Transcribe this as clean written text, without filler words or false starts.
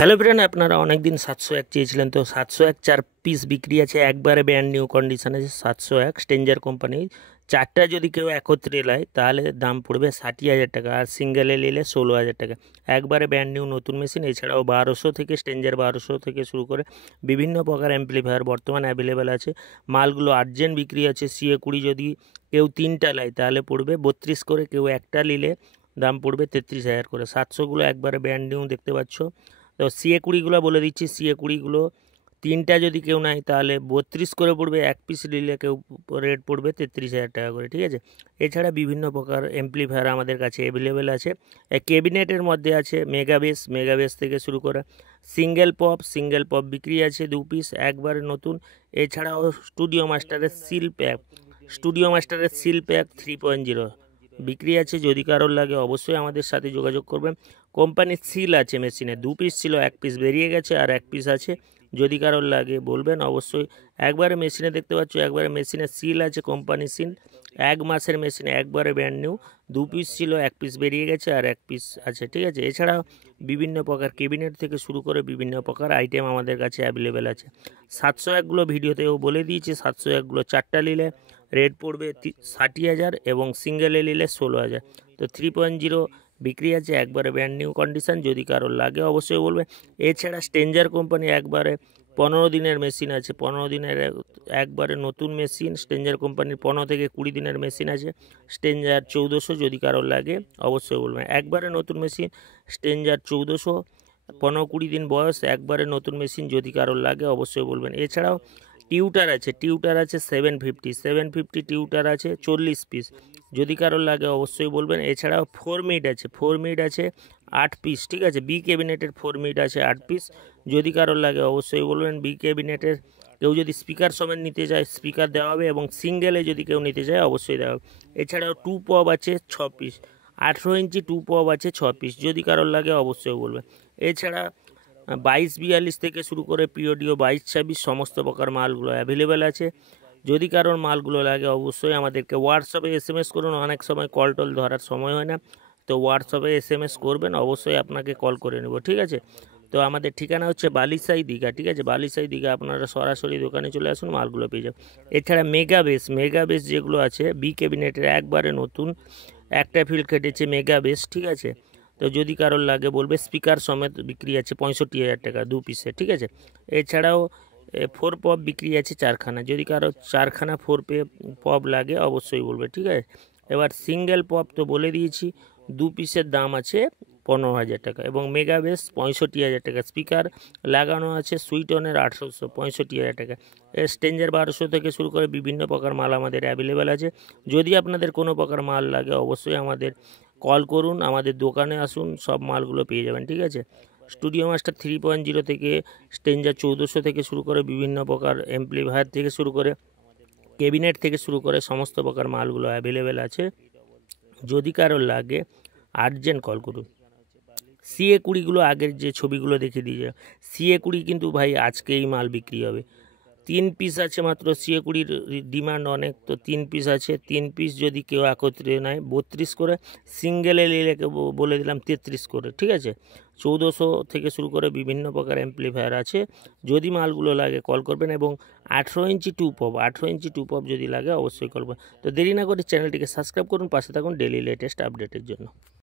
Hello friend, আপনারা অনেক দিন 701 চেয়েছিলেন। তো 701 4 পিস বিক্রি আছে, একবারে ব্র্যান্ড নিউ কন্ডিশন আছে। 701 স্ট্রেঞ্জার কোম্পানি, চারটা যদি কেউ একত্রে নেয় তাহলে দাম পড়বে 60,000 টাকা, আর সিঙ্গেলে নিলে 16,000 টাকা। একবারে ব্র্যান্ড নিউ নতুন মেশিন। এছাড়াও 1200 থেকে স্ট্রেঞ্জার 1200 থেকে শুরু করে বিভিন্ন প্রকার অ্যাম্প্লিফায়ার বর্তমানে অ্যাভেলেবেল আছে। মালগুলো আর্জেন্ট বিক্রি আছে। CA20 যদি কেউ 3টা নেয় তাহলে পড়বে 32 করে, কেউ একটা নিলে দাম পড়বে 33,000 করে। 700গুলো একবারে ব্র্যান্ড নিউ দেখতে পাচ্ছ। তো CA20গুলো বলে দিচ্ছি। CA20গুলো 3টা যদি কেউ নেয় তাহলে 32 করে পড়বে, এক পিস নিলে কেউ রেট পড়বে 33,000 টাকা করে, ঠিক আছে। এছাড়া বিভিন্ন প্রকার অ্যাম্প্লিফায়ার আমাদের কাছে অ্যাভেলেবেল আছে। ক্যাবিনেটের মধ্যে আছে মেগাবেস থেকে শুরু করে সিঙ্গেল পপ বিক্রি আছে 2 পিস, একবারে নতুন। এছাড়াও স্টুডিও মাস্টারের সিল প্যাক 3.0 বিক্রি আছে। যদি কারোর লাগে অবশ্যই আমাদের সাথে যোগাযোগ করবেন। কোম্পানির সিল আছে মেশিনে, 2 পিস ছিল, 1 পিস বেরিয়ে গেছে, আর 1 পিস আছে। যদি কারোর লাগে বলবেন অবশ্যই। একবারে মেশিনে দেখতে পাচ্ছ, একবারে মেশিনে সিল আছে, কোম্পানি সিল। 1 মাসের মেশিনে একবারে ব্র্যান্ড নিউ। 2 পিস ছিল, 1 পিস বেরিয়ে গেছে, আর 1 পিস আছে, ঠিক আছে। এছাড়াও বিভিন্ন প্রকার ক্যাবিনেট থেকে শুরু করে বিভিন্ন প্রকার আইটেম আমাদের কাছে অ্যাভেলেবেল আছে। 701গুলো ভিডিওতেও বলে দিয়েছি। 701গুলো 4টা নিলে রেট পড়বে 60,000 এবং সিঙ্গেলে নিলে 16,000। তো 3.0 বিক্রি আছে, একবারে ব্র্যান্ড নিউ কন্ডিশন। যদি কারোর লাগে অবশ্যই বলবে। এছাড়া স্ট্রেঞ্জার কোম্পানি একবারে 15 দিনের মেশিন আছে। 15 দিনের একবারে নতুন মেশিন স্ট্রেঞ্জার কোম্পানির। 15 থেকে 20 দিনের মেশিন আছে স্ট্রেঞ্জার 1400। যদি কারোর লাগে অবশ্যই বলবেন। একবারে নতুন মেশিন স্ট্রেঞ্জার 1400, 15-20 দিন বয়স, একবারে নতুন মেশিন। যদি কারোর লাগে অবশ্যই বলবেন। এছাড়াও টিউটার আছে 750 টিউটার আছে 40 পিস। যদি কারোর লাগে অবশ্যই বলবেন। এছাড়াও 4 মিড আছে 8 পিস, ঠিক আছে। বি ক্যাবিনেটের 4 মিড আছে 8 পিস। যদি কারোর লাগে অবশ্যই বলবেন। বি ক্যাবিনেটের কেউ যদি স্পিকার সমেত নিতে চায় স্পিকার দেওয়া হবে, এবং সিঙ্গেলে যদি কেউ নিতে চায় অবশ্যই দেওয়া হবে। এছাড়াও 2 পপ আছে 6 পিস, 18 ইঞ্চি 2 পপ আছে 6 পিস। যদি কারোর লাগে অবশ্যই বলবেন। এছাড়া 22-42 থেকে শুরু করে পিওডিও 22-26 সমস্ত প্রকার মালগুলো অ্যাভেলেবেল আছে। যদি কারোর মালগুলো লাগে অবশ্যই আমাদেরকে হোয়াটসঅ্যাপে SMS করুন। অনেক সময় কল টল ধরার সময় হয় না, তো হোয়াটসঅ্যাপে SMS করবেন, অবশ্যই আপনাকে কল করে নেব, ঠিক আছে। তো আমাদের ঠিকানা হচ্ছে বালিসাই দীঘা, ঠিক আছে। বালিসাই দীঘা, আপনারা সরাসরি দোকানে চলে আসুন, মালগুলো পেয়ে যাবেন। এছাড়া মেগাবেস যেগুলো আছে বি ক্যাবিনেটের একবারে নতুন, একটা ফিল কেটেছে মেগাবেস, ঠিক আছে। তো যদি কারোর লাগে বলবে। স্পিকার সমেত বিক্রি আছে 65,000 টাকা 2 পিসে, ঠিক আছে। এছাড়াও 4 পপ বিক্রি আছে 4খানা। যদি কারো 4খানা 4 পপ লাগে অবশ্যই বলবে, ঠিক আছে। এবার সিঙ্গেল পপ তো বলে দিয়েছি, 2 পিসের দাম আছে 15,000 টাকা, এবং মেগাবেস 65,000 টাকা। স্পিকার লাগানো আছে সুইটনের 65,000 টাকা। স্ট্রেঞ্জার 1200 থেকে শুরু করে বিভিন্ন প্রকার মাল আমাদের অ্যাভেলেবেল আছে। যদি আপনাদের কোনো প্রকার মাল লাগে অবশ্যই আমাদের কল করুন, আমাদের দোকানে আসুন, সব মালগুলো পেয়ে যাবেন, ঠিক আছে। স্টুডিও মাস্টার 3.0 থেকে স্ট্রেঞ্জার 1400 থেকে শুরু করে বিভিন্ন প্রকার অ্যাম্প্লিফায়ার থেকে শুরু করে ক্যাবিনেট থেকে শুরু করে সমস্ত প্রকার মালগুলো অ্যাভেলেবেল আছে। যদি কারোর লাগে আর্জেন্ট কল করুন। CA20গুলো আগের যে ছবিগুলো দেখে দিয়ে, CA20 কিন্তু ভাই আজকেই মাল বিক্রি হবে। 3 পিস আছে মাত্র। CA20র ডিমান্ড অনেক, তো 3 পিস আছে। 3 পিস যদি কেউ একত্রে নেয় 32 করে, সিঙ্গেলে নিলে বলে দিলাম 33 করে, ঠিক আছে। 1400 থেকে শুরু করে বিভিন্ন প্রকার অ্যাম্প্লিফায়ার আছে। যদি মালগুলো লাগে কল করবেন, এবং 18 ইঞ্চি 2 পপ যদি লাগে অবশ্যই কল করবেন। তো দেরি না করে চ্যানেলটিকে সাবস্ক্রাইব করুন, পাশে থাকুন ডেইলি লেটেস্ট আপডেটের জন্য।